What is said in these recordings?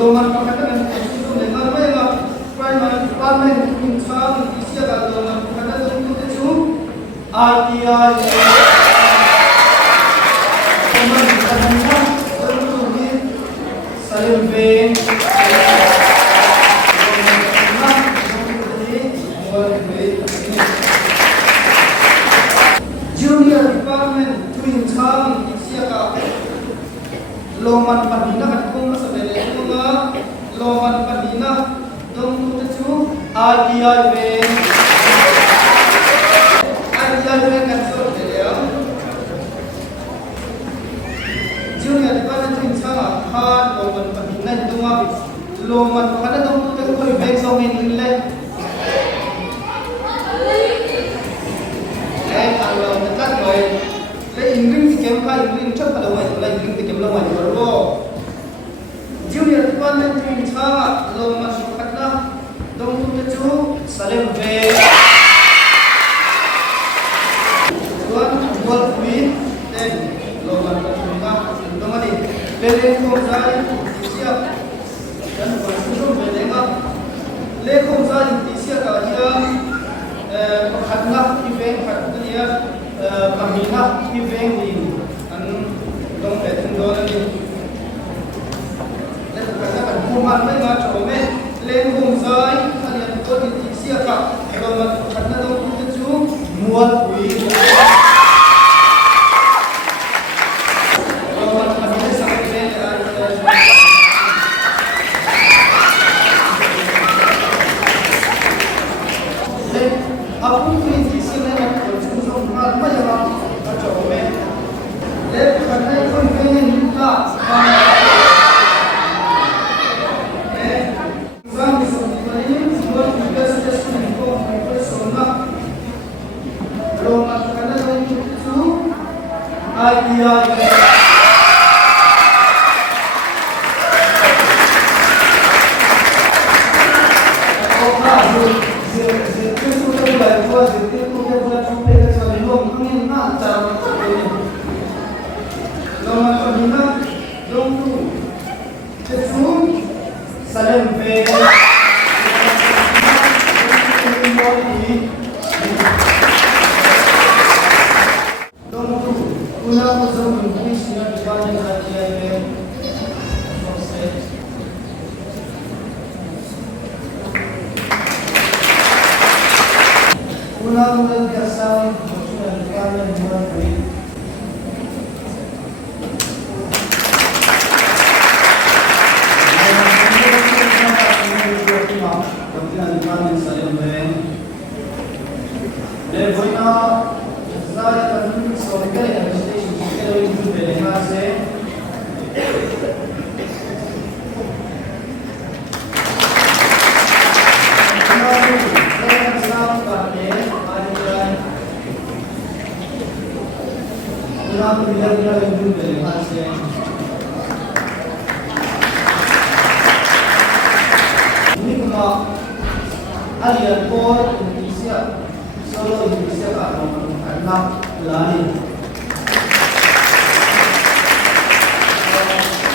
Loman pakatan dan itu dengan mereka department in charge isia ga lo man kana dong tu chu RTI Koman kanna dong tu ni salim ben Junior department in charge isia ga Loman Padina kat kung sabele mga Loman Padina dong tu chu RTI ben kan so dia Junior department in charge hard Loman Padina dunga Loman kada dong tu ko ben song in le kalau dekat boy le ingring kem ka ingring chot kalau mai le ingring kem lo mai ro Junior department in charge Loman Padina dong tu chu salem be tuan buat kuih dan Loman Padina dong ani bele ko sai siap dan buat belenga le ko sai siap ka dia khadna event khadnia kamina event ni an dong betung do ni le ka kan kuman mai ma chome len hom sai alian ko ni sia ka Loman khadna dong tu chu muat hui Loman khadna sangat le Apun pun isi lagi berjumpa dengan macam macam apa? Lepas kerana pun pengen juga. Exam disebutkan semua juga sudah semua persona. Loman kerana itu idea. Loman Padina dong tu cecung salam pe dong tu ulang uzum English yang dibaca RTI ulang biasa dan kami membuat ini cuma alian por Indonesia solo Indonesia kalau karena lari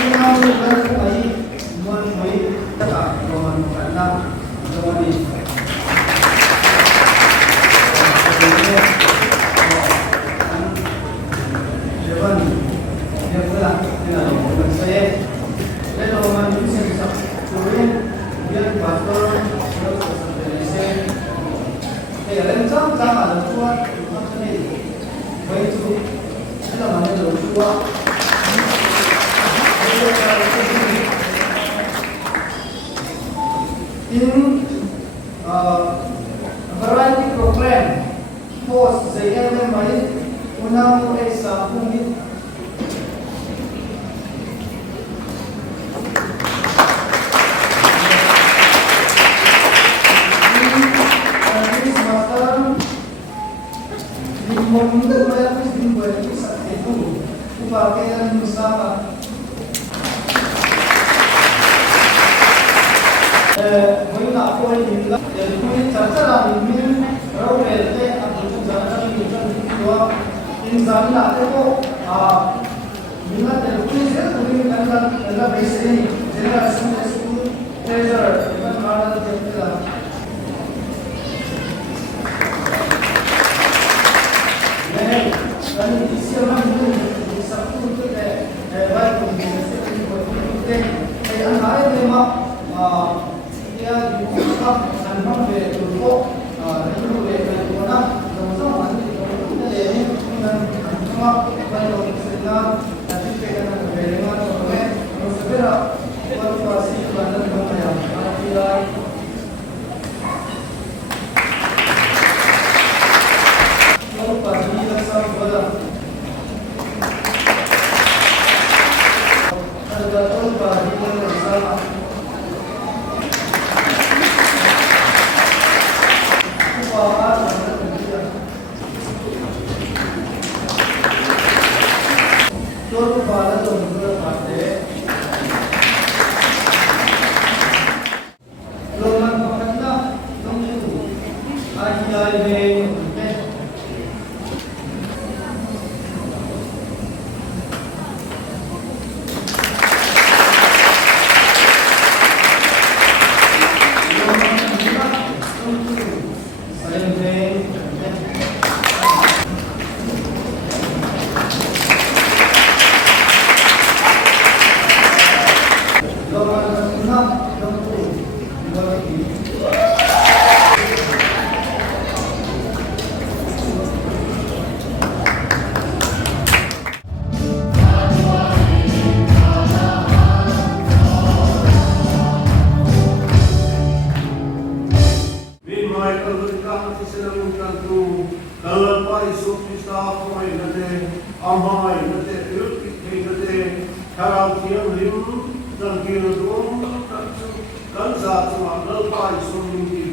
ini mau berkali mengenai tak karena kembali in variety program post saya memang unang sa pungit Mungkin banyak yang buat saat itu, pakaian bersama. Mungkin aku ini lah, jadi mungkin cara ini, kalau kita aku cara ini kita insan lah, itu minat dari saya, mungkin adalah basic ini, generasi itu treasure, bukan ada yang kita ya di mana anfang be turko itu be mana sama-sama mandi itu ini dengan anfang kalau kita nanti kita be dengan orang terus segera kalau pasti badan yang ada kalau pasti rasa bola ada kalau pasti rasa Todo para todo mundo parte. Loman makanda nong yu. Ai ai be ke. Loman makanda nong yu. Ai be dalam paisuk kita koi nade amai nade ilki nade karau tiang lim dan kilo dom dan zat semua dalam paisuk ini